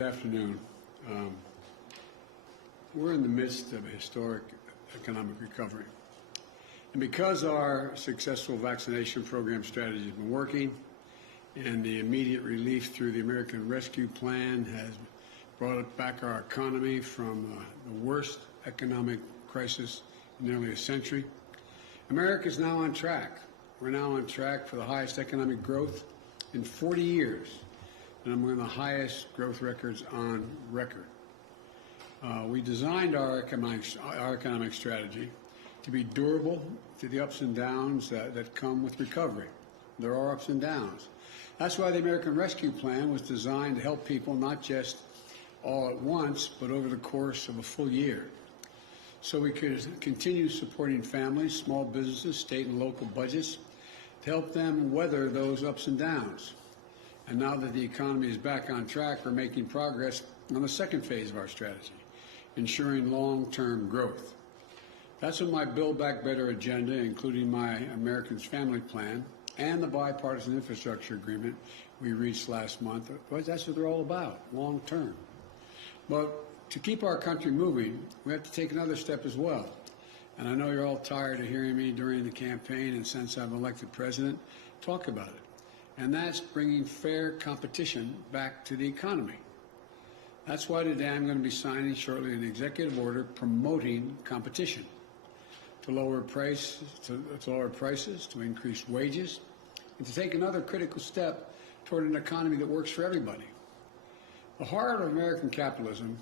Good afternoon. We're in the midst of a historic economic recovery. And because our successful vaccination program strategy has been working and the immediate relief through the American Rescue Plan has brought back our economy from the worst economic crisis in nearly a century, America is now on track. We're now on track for the highest economic growth in 40 years. And among the highest growth records on record. We designed our economic strategy to be durable to the ups and downs that come with recovery. There are ups and downs. That's why the American Rescue Plan was designed to help people not just all at once, but over the course of a full year. So we could continue supporting families, small businesses, state and local budgets to help them weather those ups and downs. And now that the economy is back on track, we're making progress on the second phase of our strategy, ensuring long-term growth. That's what my Build Back Better agenda, including my Americans Family Plan and the bipartisan infrastructure agreement we reached last month, that's what they're all about, long-term. But to keep our country moving, we have to take another step as well. And I know you're all tired of hearing me during the campaign and since I'm elected president, talk about it. And that's bringing fair competition back to the economy. That's why today I'm going to be signing shortly an executive order promoting competition to lower prices, to increase wages, and to take another critical step toward an economy that works for everybody. The heart of American capitalism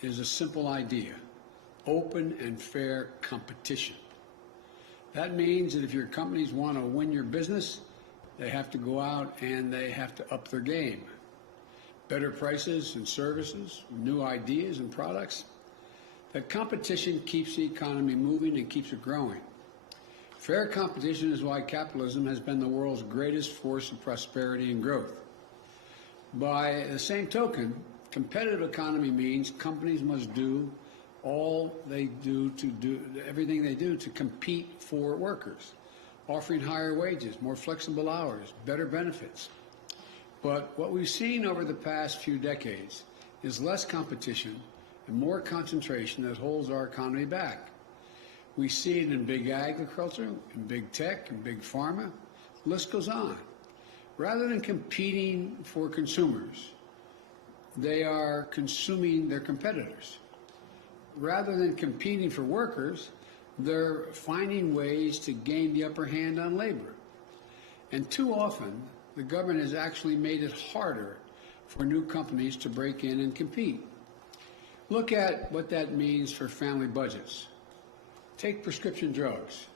is a simple idea: open and fair competition. That means that if your companies want to win your business, they have to go out and they have to up their game. Better prices and services, new ideas and products. That competition keeps the economy moving and keeps it growing. Fair competition is why capitalism has been the world's greatest force of prosperity and growth. By the same token, competitive economy means companies must do everything they do to compete for workers, offering higher wages, more flexible hours, better benefits. But what we've seen over the past few decades is less competition and more concentration that holds our economy back. We see it in big agriculture, in big tech, in big pharma. The list goes on. Rather than competing for consumers, they are consuming their competitors. Rather than competing for workers, they're finding ways to gain the upper hand on labor. And too often, the government has actually made it harder for new companies to break in and compete. Look at what that means for family budgets. Take prescription drugs.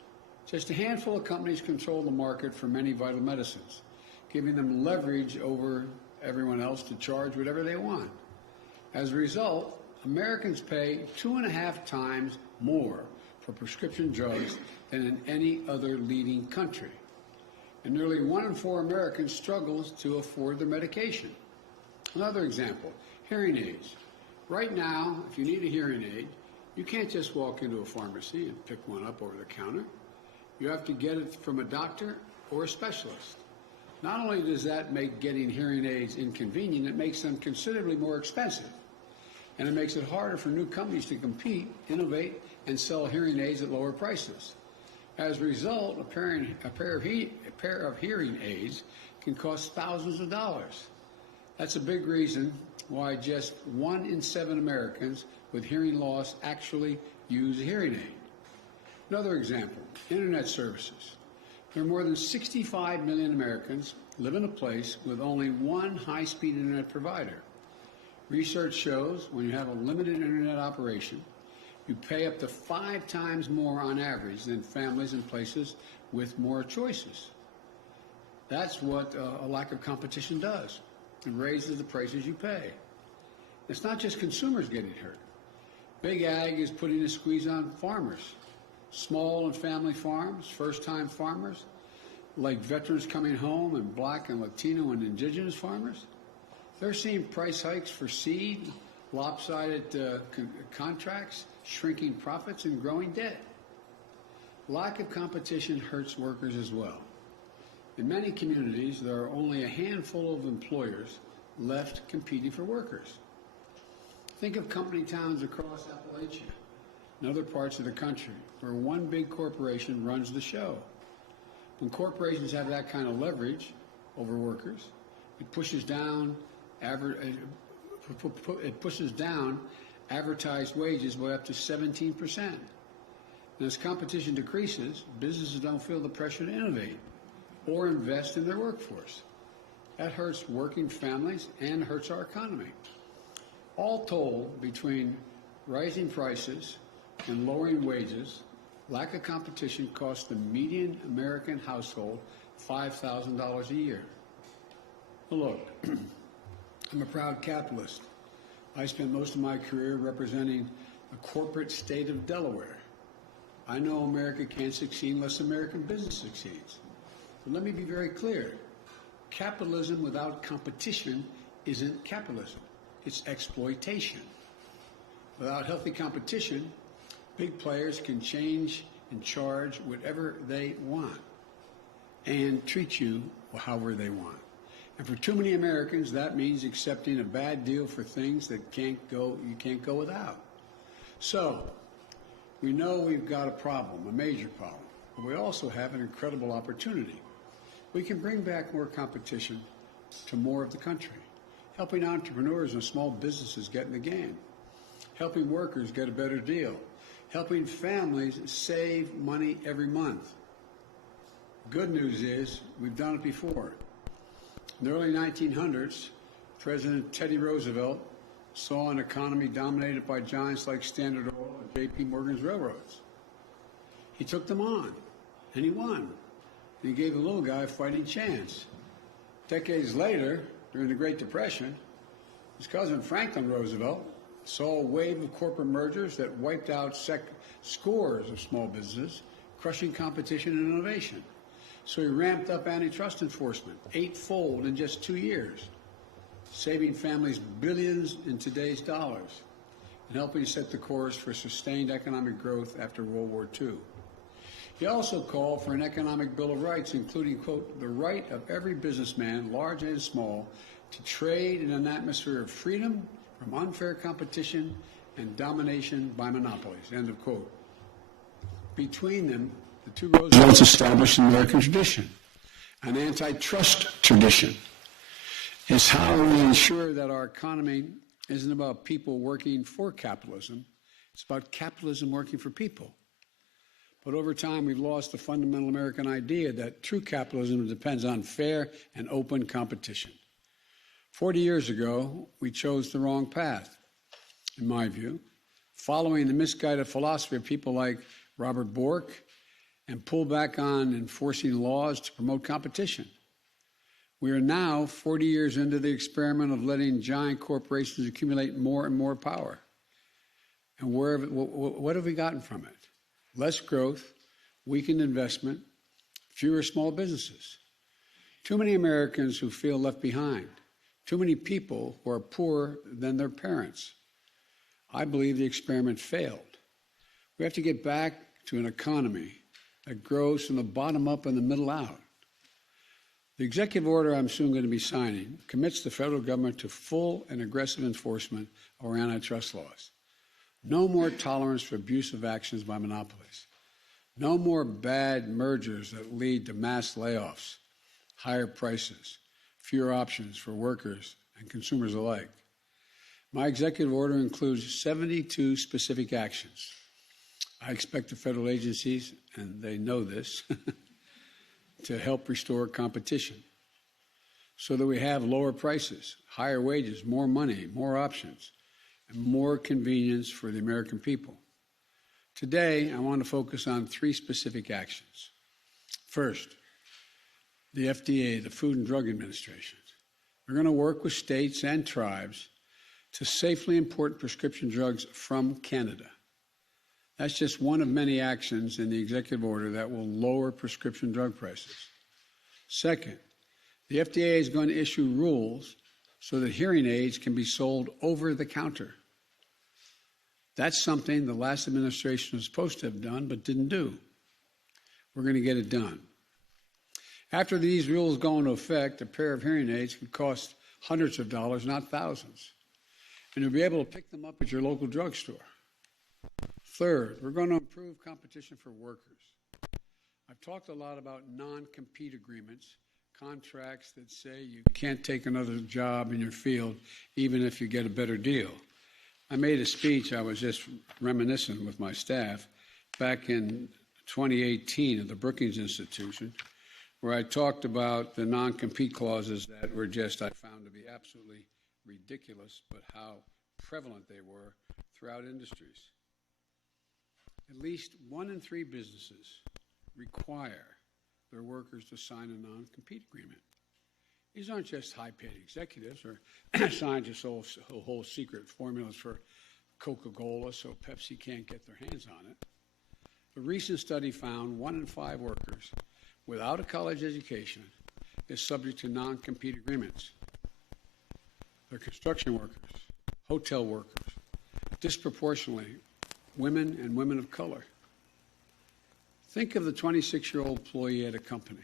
Just a handful of companies control the market for many vital medicines, giving them leverage over everyone else to charge whatever they want. As a result, Americans pay 2.5 times more for prescription drugs than in any other leading country. And nearly 1 in 4 Americans struggles to afford their medication. Another example, hearing aids. Right now, if you need a hearing aid, you can't just walk into a pharmacy and pick one up over the counter. You have to get it from a doctor or a specialist. Not only does that make getting hearing aids inconvenient, it makes them considerably more expensive. And it makes it harder for new companies to compete, innovate, and sell hearing aids at lower prices. As a result, a pair of hearing aids can cost thousands of dollars. That's a big reason why just 1 in 7 Americans with hearing loss actually use a hearing aid. Another example, internet services. There are more than 65 million Americans live in a place with only one high-speed internet provider. Research shows when you have a limited internet operation, you pay up to 5 times more on average than families in places with more choices. That's what a lack of competition does. It raises the prices you pay. It's not just consumers getting hurt. Big ag is putting a squeeze on farmers. Small and family farms, first-time farmers, like veterans coming home and Black and Latino and indigenous farmers. They're seeing price hikes for seed, lopsided contracts, shrinking profits, and growing debt. Lack of competition hurts workers as well. In many communities, there are only a handful of employers left competing for workers. Think of company towns across Appalachia and other parts of the country where one big corporation runs the show. When corporations have that kind of leverage over workers, it pushes down advertised wages by up to 17%. And as competition decreases, businesses don't feel the pressure to innovate or invest in their workforce. That hurts working families and hurts our economy. All told, between rising prices and lowering wages, lack of competition costs the median American household $5,000 a year. Well, look, I'm a proud capitalist. I spent most of my career representing the corporate state of Delaware. I know America can't succeed unless American business succeeds. But let me be very clear. Capitalism without competition isn't capitalism. It's exploitation. Without healthy competition, big players can change and charge whatever they want and treat you however they want. And for too many Americans, that means accepting a bad deal for things that you can't go without. So, we know we've got a problem, a major problem, but we also have an incredible opportunity. We can bring back more competition to more of the country, helping entrepreneurs and small businesses get in the game, helping workers get a better deal, helping families save money every month. Good news is we've done it before. In the early 1900s, President Teddy Roosevelt saw an economy dominated by giants like Standard Oil and J.P. Morgan's railroads. He took them on, and he won. And he gave the little guy a fighting chance. Decades later, during the Great Depression, his cousin Franklin Roosevelt saw a wave of corporate mergers that wiped out scores of small businesses, crushing competition and innovation. So he ramped up antitrust enforcement, eightfold in just 2 years, saving families billions in today's dollars and helping set the course for sustained economic growth after World War II. He also called for an economic Bill of Rights, including, quote, the right of every businessman, large and small, to trade in an atmosphere of freedom from unfair competition and domination by monopolies, end of quote. Between them, the two Roosevelts established an American tradition, an antitrust tradition. It's how we ensure that our economy isn't about people working for capitalism, it's about capitalism working for people. But over time, we've lost the fundamental American idea that true capitalism depends on fair and open competition. 40 years ago, we chose the wrong path, in my view, following the misguided philosophy of people like Robert Bork and pulled back on enforcing laws to promote competition. We are now 40 years into the experiment of letting giant corporations accumulate more and more power. And what have we gotten from it? Less growth, weakened investment, fewer small businesses. Too many Americans who feel left behind. Too many people who are poorer than their parents. I believe the experiment failed. We have to get back to an economy that grows from the bottom up and the middle out. The executive order I'm soon going to be signing commits the federal government to full and aggressive enforcement of our antitrust laws. No more tolerance for abusive actions by monopolies. No more bad mergers that lead to mass layoffs, higher prices, fewer options for workers and consumers alike. My executive order includes 72 specific actions. I expect the federal agencies, and they know this, to help restore competition so that we have lower prices, higher wages, more money, more options, and more convenience for the American people. Today, I want to focus on 3 specific actions. First, the FDA, the Food and Drug Administration. We're going to work with states and tribes to safely import prescription drugs from Canada. That's just one of many actions in the executive order that will lower prescription drug prices. Second, the FDA is going to issue rules so that hearing aids can be sold over the counter. That's something the last administration was supposed to have done but didn't do. We're going to get it done. After these rules go into effect, a pair of hearing aids could cost hundreds of dollars, not thousands. and you'll be able to pick them up at your local drugstore. Third, we're going to improve competition for workers. I've talked a lot about non-compete agreements, contracts that say you can't take another job in your field even if you get a better deal. I made a speech, I was just reminiscent with my staff, back in 2018 at the Brookings Institution, where I talked about the non-compete clauses that were just, I found to be absolutely ridiculous, but how prevalent they were throughout industries. At least 1 in 3 businesses require their workers to sign a non-compete agreement. These aren't just high-paid executives or scientists who hold secret formulas for Coca-Cola so Pepsi can't get their hands on it. A recent study found 1 in 5 workers without a college education is subject to non-compete agreements. They're construction workers, hotel workers, disproportionately women and women of color. Think of the 26-year-old employee at a company.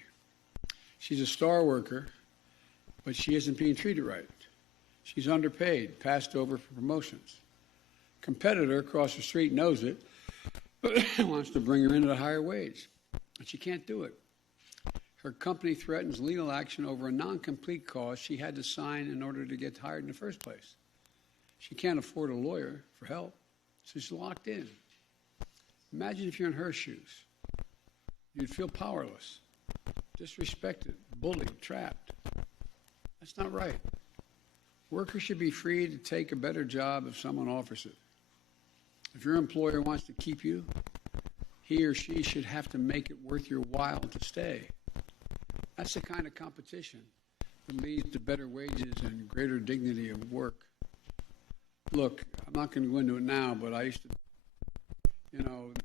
She's a star worker, but she isn't being treated right. She's underpaid, passed over for promotions. Competitor across the street knows it, but wants to bring her in at a higher wage, but she can't do it. Her company threatens legal action over a non-compete clause she had to sign in order to get hired in the first place. She can't afford a lawyer for help, so she's locked in. Imagine if you're in her shoes. You'd feel powerless, disrespected, bullied, trapped. That's not right. Workers should be free to take a better job if someone offers it. If your employer wants to keep you, he or she should have to make it worth your while to stay. That's the kind of competition that leads to better wages and greater dignity of work. Look, I'm not going to go into it now, but I used to,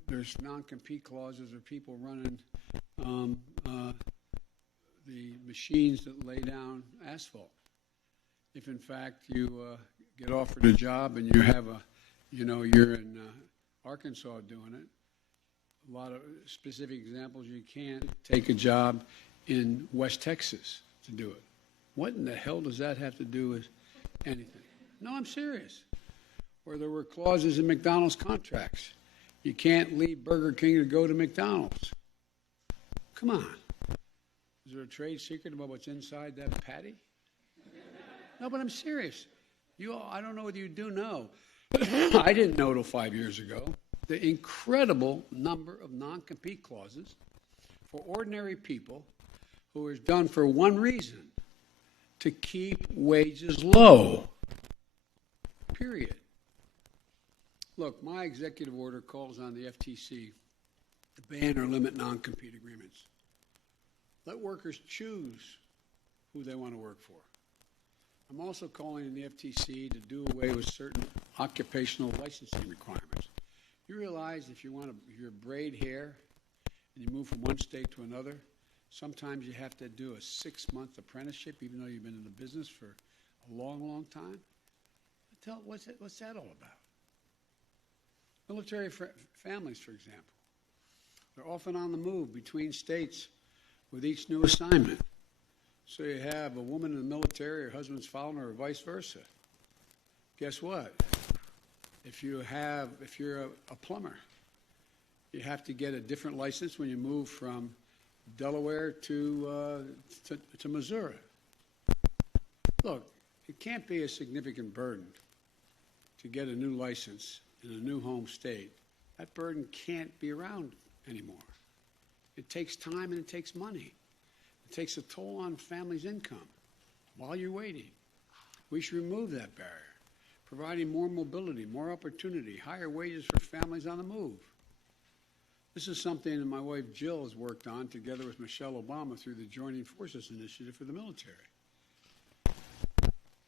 there's non-compete clauses or people running the machines that lay down asphalt. If in fact you get offered a job and you have you're in Arkansas doing it, a lot of specific examples, you can't take a job in West Texas to do it. What in the hell does that have to do with anything? No, I'm serious. Or there were clauses in McDonald's contracts. You can't leave Burger King to go to McDonald's. Come on. Is there a trade secret about what's inside that patty? No, but I'm serious. I don't know whether you do know. I didn't know till 5 years ago the incredible number of non-compete clauses for ordinary people who is done for one reason: to keep wages low. Period. Look, my executive order calls on the FTC to ban or limit non-compete agreements. Let workers choose who they want to work for. I'm also calling on the FTC to do away with certain occupational licensing requirements. You realize if you braid hair and you move from one state to another, sometimes you have to do a 6-month apprenticeship, even though you've been in the business for a long, long time. What's that all about? Military families, for example, they're often on the move between states with each new assignment. So you have a woman in the military, her husband's following her, or vice versa. Guess what? If you're a plumber, you have to get a different license when you move from Delaware to Missouri. Look, it can't be a significant burden to get a new license in a new home state. That burden can't be around anymore. It takes time and it takes money. It takes a toll on families' income while you're waiting. We should remove that barrier, providing more mobility, more opportunity, higher wages for families on the move. This is something that my wife Jill has worked on together with Michelle Obama through the Joining Forces Initiative for the military.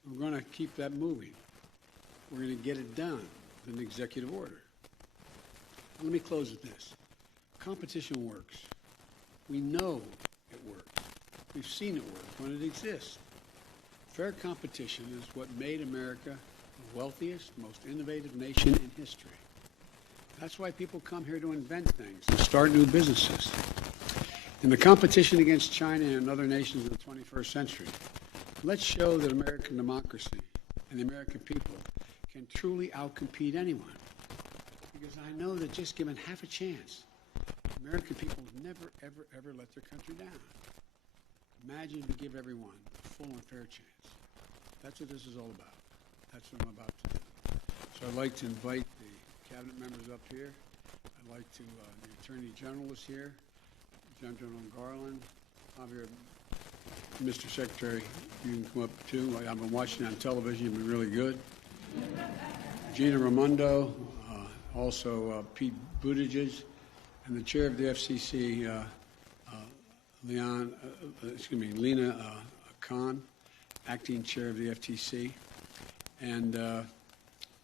We're going to keep that moving. We're going to get it done with an executive order. Let me close with this. Competition works. We know it works. We've seen it work when it exists. Fair competition is what made America the wealthiest, most innovative nation in history. That's why people come here to invent things and start new businesses. In the competition against China and other nations of the 21st century, let's show that American democracy and the American people can truly outcompete anyone. Because I know that just given half a chance, American people never, ever, ever let their country down. Imagine if we give everyone a full and fair chance. That's what this is all about. That's what I'm about to do. So I'd like to invite the cabinet members up here. I'd like to, the Attorney General is here, General Garland, Javier, Mr. Secretary, you can come up too. I've been watching on television, you've been really good. Gina Raimondo, also Pete Buttigieg, and the chair of the FCC, Lena Khan, acting chair of the FTC, and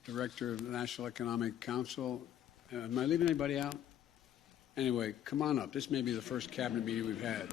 director of the National Economic Council. Am I leaving anybody out? Anyway, come on up. This may be the first cabinet meeting we've had.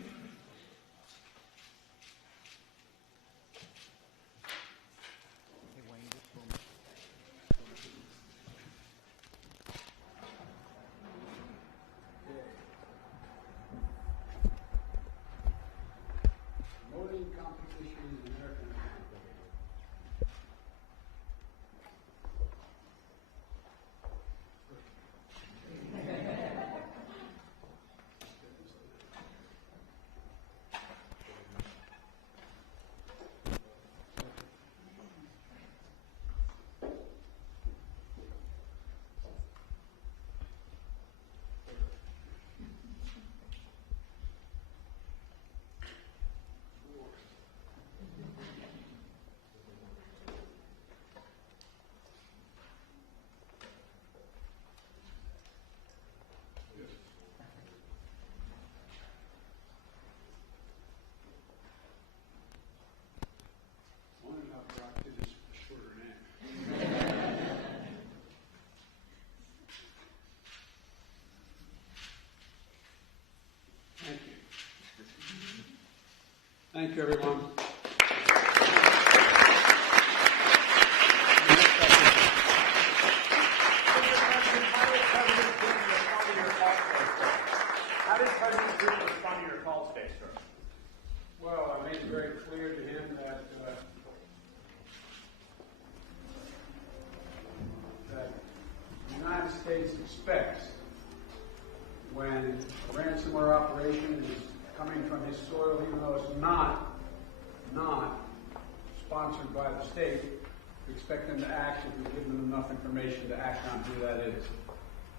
Thank you, everyone. How did President Clinton respond to your call today, sir? Well, I made it very clear to him that the United States expects when a ransomware operation is coming from his soil, even though it's not sponsored by the state, we expect them to act if we give them enough information to act on who that is.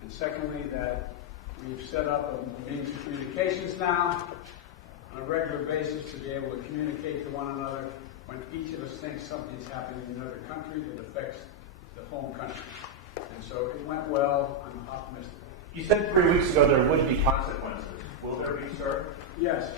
And secondly, that we've set up a means of communications now on a regular basis to be able to communicate to one another when each of us thinks something's happening in another country that affects the home country. And so it went well. I'm optimistic. You said 3 weeks ago there would be consequences. Will there be, sir? Yes.